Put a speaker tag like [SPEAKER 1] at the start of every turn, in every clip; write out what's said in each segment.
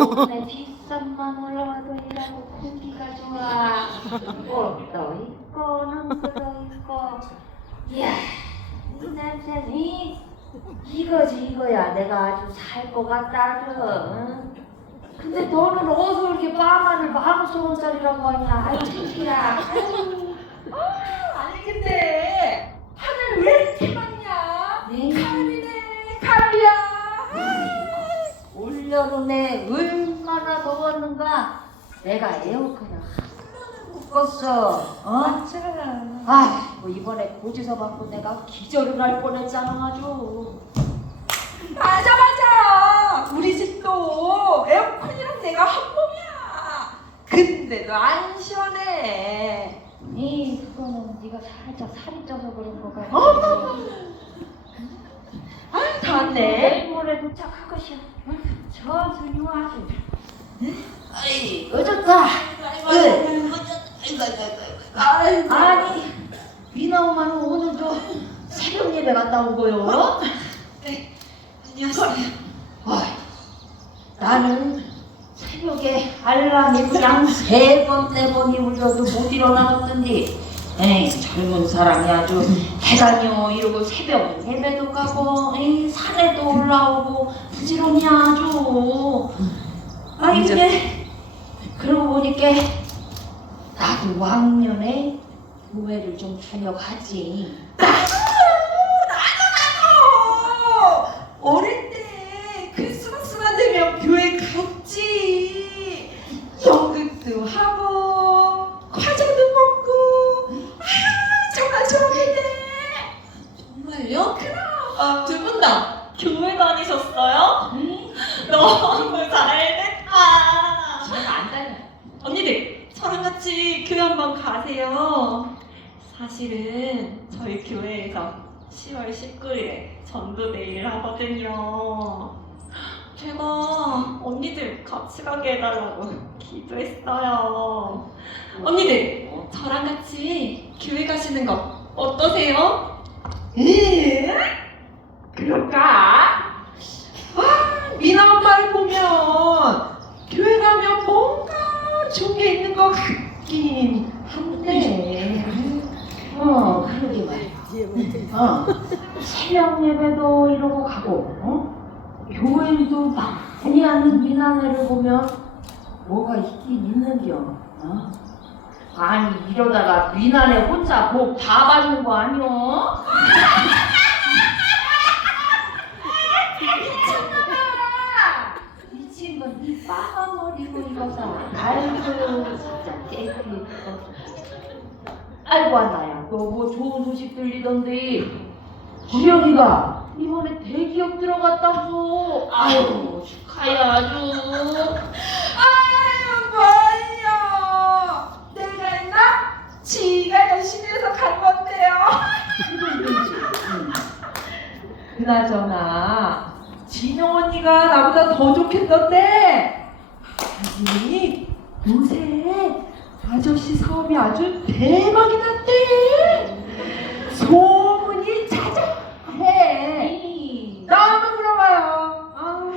[SPEAKER 1] 몸에 뒷산만 올라와도 이라고 공기가 좋아. 옷도 입고 눈도 입고. 이야, 이 냄새니 이거지 이거야. 내가 아주 살 것 같다. 응? 근데 너는 어디서 이렇게 빠마를 만오천 원짜리라고 하냐? 아이 새끼야. 아유.
[SPEAKER 2] 아니 근데 하늘 왜 이렇게 많냐?
[SPEAKER 1] 네.
[SPEAKER 2] 가을이네 가을이야.
[SPEAKER 1] 올여름에 얼마나 더웠는가 내가 에어컨을 하나는 못 껐어 어?
[SPEAKER 2] 맞아.
[SPEAKER 1] 아, 뭐 이번에 고지서 받고 내가 기절을 할 뻔했잖아 아주
[SPEAKER 2] 맞아 맞아. 우리 집도 에어컨이랑 내가 한 몸이야. 근데도 안 시원해.
[SPEAKER 1] 이 그거는 네가 살짝 살이 쪄서 그런 거 같아
[SPEAKER 2] 아유 다 왔네.
[SPEAKER 1] 내일 모레 도착할 것이야 천천히 와 아주 아이 어졌다
[SPEAKER 2] 아이고.
[SPEAKER 1] 아니 미나 엄마는 오늘도 새벽 예배 갔다 온 거요?
[SPEAKER 2] 안녕하세요.
[SPEAKER 1] 어이, 나는 새벽에 알람이 그냥 세 번, 네 번이 울려도 못 일어나겠던디. 에이, 젊은 사람이 아주 해다녀 이러고 새벽 예배도 가고, 에이, 산에도 올라오고, 부지런히 아주. 아, 이게, 그러고 보니까, 나도 왕년에 교회를 좀 다녀가지.
[SPEAKER 2] 나도 어릴 때 크리스마스만 되면 교회 갔지 연극도 하고 과자도 먹고 아 정말 좋았는데
[SPEAKER 3] 정말요?
[SPEAKER 2] 그럼
[SPEAKER 3] 두 분 다 교회 다니셨어요?
[SPEAKER 1] 응?
[SPEAKER 3] 너무 잘됐다.
[SPEAKER 1] 저는 안 다녀.
[SPEAKER 3] 언니들, 저랑 같이 교회 한번 가세요. 사실은 저희 교회에서 10월 19일에 전도대회를 하거든요. 제가 언니들 같이 가게 해달라고 기도했어요. 언니들, 저랑 같이 교회 가시는 거 어떠세요?
[SPEAKER 2] 에? 그럴까? 아 미나 엄마를 보면 교회 가면 뭔가 좋은 게 있는 것 같긴 한데
[SPEAKER 1] 어, 그러게 말이야. 어, 새벽 예배도 이러고 가고, 어? 교회도 많이 하는 미나네를 보면 뭐가 있긴 있는겨. 어? 아니, 이러다가 미나네 혼자 복다 받는 거 아니여? 미친 건이 빠머리고 이거서 아이고 진짜 째끼 아이고 안나야 너 뭐 좋은 소식 들리던데. 주영이가 이번에 대기업 들어갔다고. 아유 축하해 아주.
[SPEAKER 2] 아유 뭐요? 내가 했나? 지가 열심히 해서 간 건데요. 그나저나 진영 언니가 나보다 더 좋겠던데? 아니 요새 아저씨 사업이 아주 대박이 났대. 소문이 자자해. 너무 부러워요. 아우.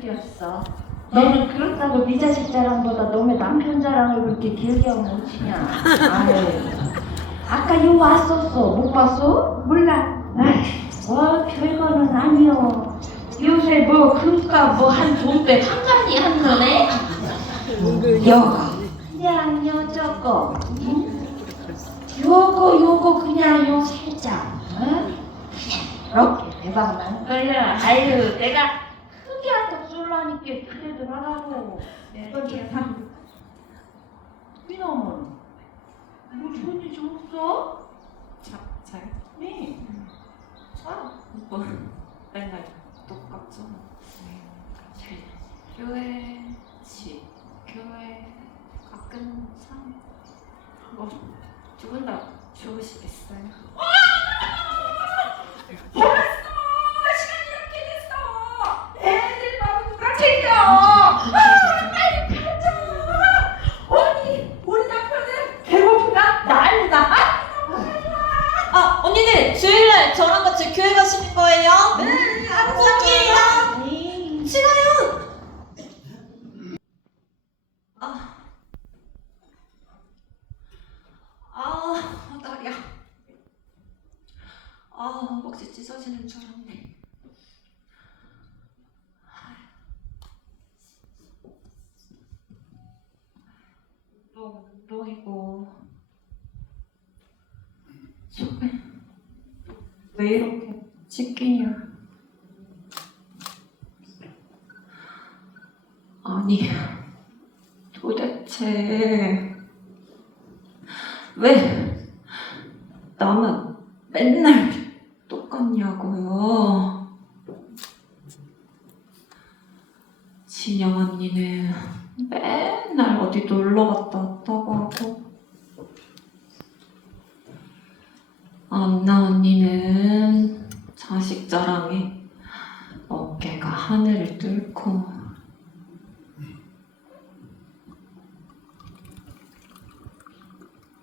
[SPEAKER 1] 그렸어. 너는 그렇다고 네 자식 자랑보다 너의 남편 자랑을 그렇게 길게 하면 어찌냐? 아유. 아까 요 왔었어. 못 봤어? 몰라. 아이 뭐 별거는 아니여 요새 뭐 그니까 뭐 한 돈백 한 가지 한 거네 여거 그냥 요 저거 응? 요거 요거 그냥 요 살짝 어? 이렇게 대박 난 거야 아유 내가 크게 한턱 쏠라니까 그래도 하라고 여기 참 미나만 뭐 좋은 일좀 없어?
[SPEAKER 3] 자, 잘.
[SPEAKER 1] 네
[SPEAKER 3] 아, 뭐 맨날 똑 엉벅지 찢어지는
[SPEAKER 2] 줄
[SPEAKER 3] 알았네. 아, 너,
[SPEAKER 1] 너
[SPEAKER 3] 이거 속에 왜 이렇게 찢기냐? 아니, 도대체 왜 남은 맨날 안나 언니는 자식 자랑에 어깨가 하늘을 뚫고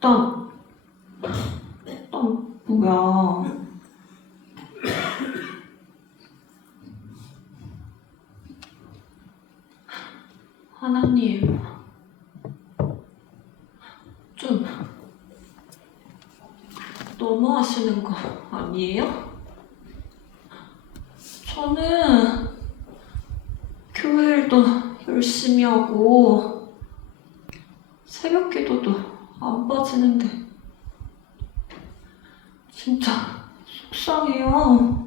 [SPEAKER 3] 땀, 땀 뭐야 하나님 좀 너무 하시는 거 아니에요? 저는 교회 일도 열심히 하고 새벽 기도도 안 빠지는데 진짜 속상해요.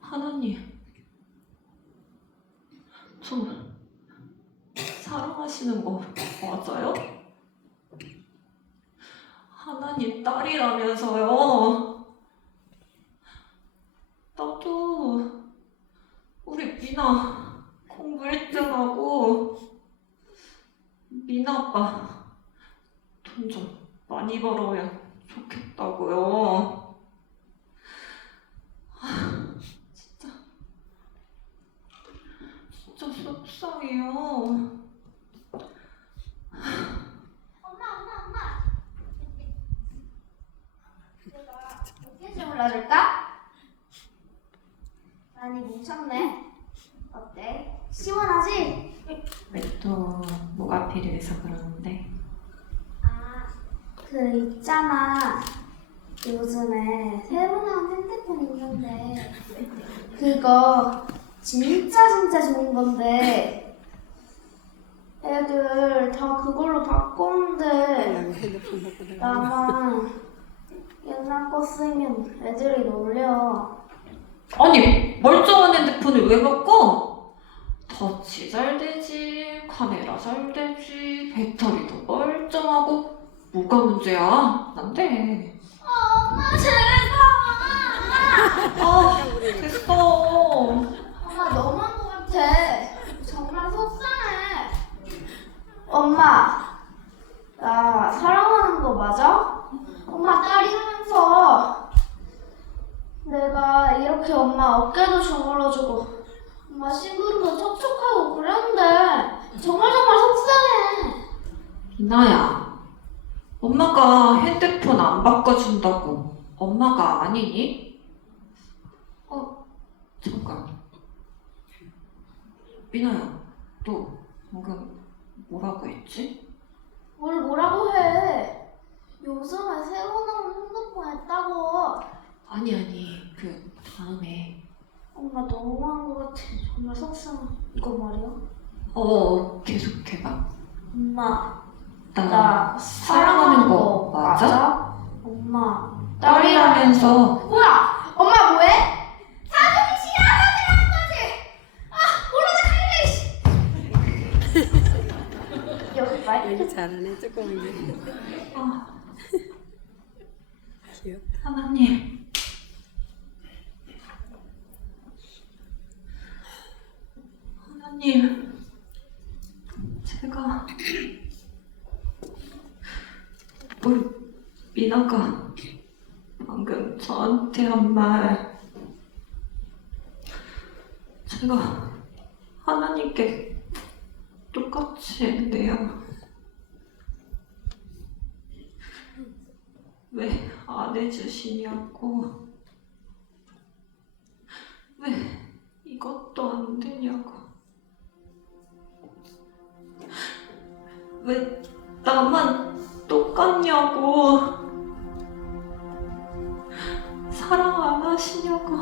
[SPEAKER 3] 하나님, 저 사랑 하시는 거 맞아요? 하나님 딸이라면서요. 나도 우리 미나 공부 1등하고 미나 아빠 돈 좀 많이 벌어야 좋겠다고요. 아, 진짜 진짜 속상해요.
[SPEAKER 4] 엄마 엄마 엄마 내가 올라줄까? 많이 뭉쳤네 어때? 시원하지?
[SPEAKER 3] 왜또 뭐가 필요해서 그러는데?
[SPEAKER 4] 아 그 있잖아 요즘에 새로 나온 핸드폰 있는데 그거 진짜 진짜 좋은 건데 애들 다 그걸로 바꾸는데 나만 옛날 거 쓰면 애들이 놀려
[SPEAKER 3] 아니 멀쩡한 핸드폰을 왜 바꿔? 터치 잘 되지, 카메라 잘 되지, 배터리도 멀쩡하고 뭐가 문제야? 안 돼.
[SPEAKER 4] 엄마 제발
[SPEAKER 3] 아 됐어.
[SPEAKER 4] 엄마 너무한 것 같아 정말 속상해 엄마 나 사랑하는 거 맞아? 엄마 딸이라면서 내가 이렇게 엄마 어깨도 주물러주고 엄마 심부름도 촉촉하고 그랬는데 정말 정말 속상해
[SPEAKER 3] 이나야, 엄마가 핸드폰 안 바꿔준다고 엄마가 아니니? 어 잠깐. 미나야, 너 방금 뭐라고 했지?
[SPEAKER 4] 뭘 뭐라고 해 요즘에 새로 나온 핸드폰 했다고
[SPEAKER 3] 아니 아니 그 다음에
[SPEAKER 4] 엄마 너무한 것 같아 정말 속상해 이거 말이야
[SPEAKER 3] 어 계속해봐.
[SPEAKER 4] 엄마
[SPEAKER 3] 나,
[SPEAKER 4] 나
[SPEAKER 3] 사랑하는 거 맞아?
[SPEAKER 4] 엄마
[SPEAKER 3] 딸이라면서
[SPEAKER 4] 뭐야? 엄마 뭐해? 자존심 지나가는 거지. 아 모르는 할매 씨. 여기 말.
[SPEAKER 5] 얘기 잘하네 조금
[SPEAKER 3] 아,
[SPEAKER 5] 귀엽다.
[SPEAKER 3] 하나님 하나님 제가 우리 미나가 방금 저한테 한 말 제가 하나님께 똑같이 했네요. 왜 안 해주시냐고. 왜 이것도 안 되냐고. 왜 나만 똑같냐고. 사랑 안 하시냐고.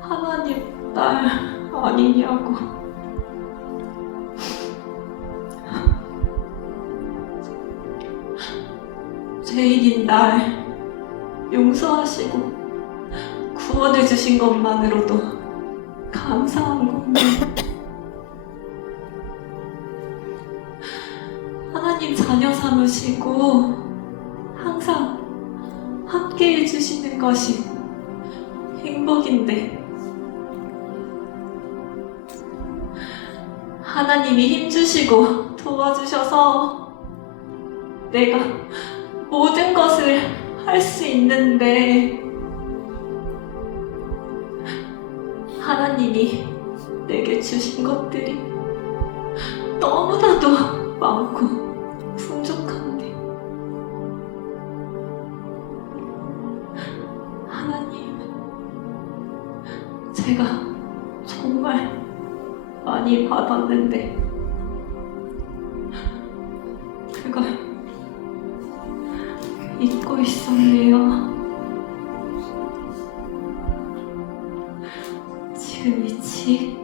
[SPEAKER 3] 하나님, 딸 아니냐고. 죄인인 날 용서하시고 구원해 주신 것만으로도 감사한 하 삼으시고 항상 함께 해주시는 것이 행복인데 하나님이 힘주시고 도와주셔서 내가 모든 것을 할 수 있는데 하나님이 내게 주신 것들이 너무나 있었네요. 지금 위치,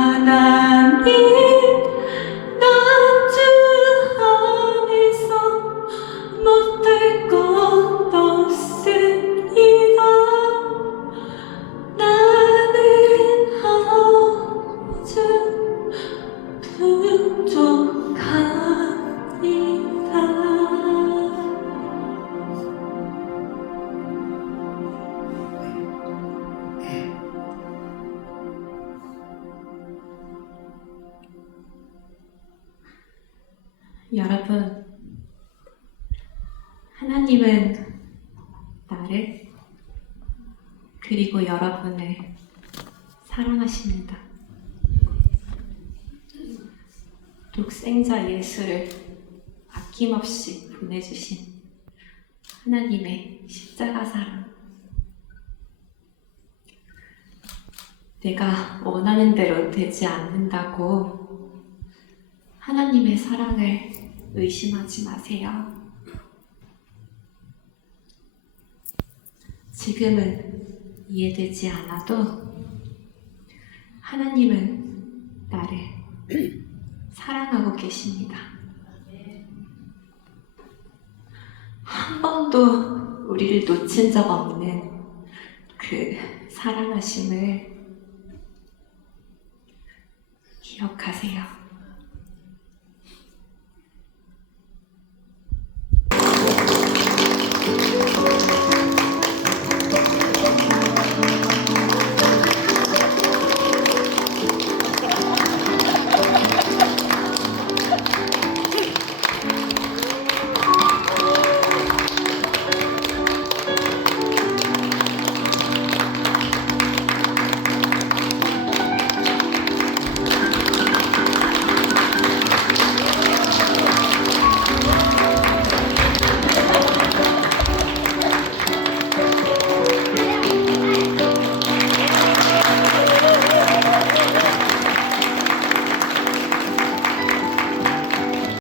[SPEAKER 3] 여러분, 하나님은 나를 그리고 여러분을 사랑하십니다. 독생자 예수를 아낌없이 보내주신 하나님의 십자가 사랑. 내가 원하는 대로 되지 않는다고 하나님의 사랑을 의심하지 마세요. 지금은 이해되지 않아도 하나님은 나를 사랑하고 계십니다. 한 번도 우리를 놓친 적 없는 그 사랑하심을 기억하세요.